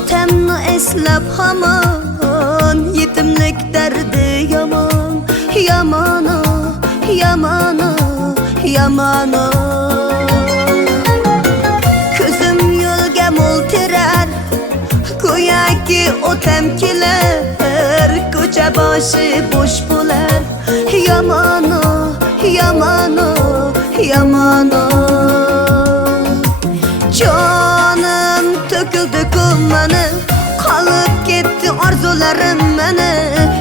otamni eslab hamon, yetimlik dardi yomon, yomon, yomon, yomon. Ko'zim yo'lga mo'ltirar, go'yoki otam kelar, ko'cha boshi bo'sh bo'lar, yomon, yomon, yomon. Jonim to'kildi ko'mani, qolib ketdi orzularim meni.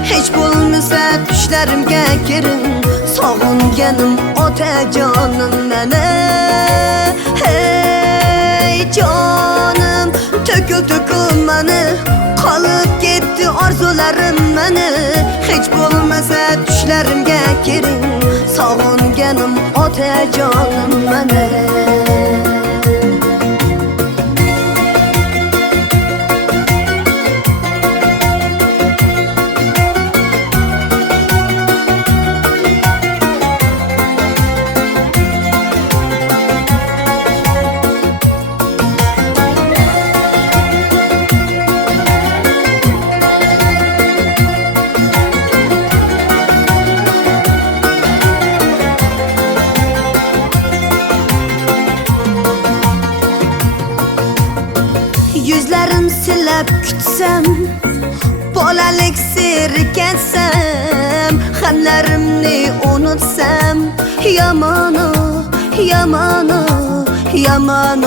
Hech bo'lmasa tushlarimga kiring, sog'inganim otajonim meni. Hey jonim to'kildi ko'mani, qolib ketdi orzularim meni. Hech bo'lmasa tushlarimga kiring, sog'inganim otajonim meni. Yuzlarim silab kutsam, bolalik serikansam, hamlarimni unutsam, yomon, yomon, yomon.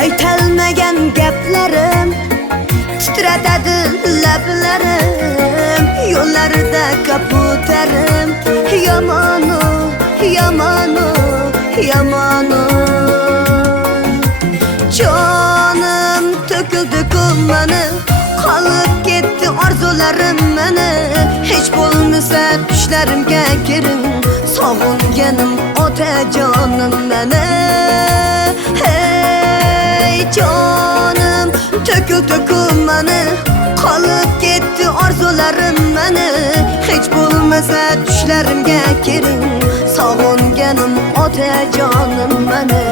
Aytalmagan gaplarim titratadi lablarim, yo'llarida kaputarim, yomon, yomon, yomon. Jonim to'kildi ko'mani, qolib ketdi orzularim meni. Hech bo'lmasa tushlarimga kiring, sog'inganim otajonim meni. Hey jonim to'kildi ko'mani, qolib ketdi orzularim meni. Hech bo'lmasa tushlarimga kiring, sog'inganim otajonim meni.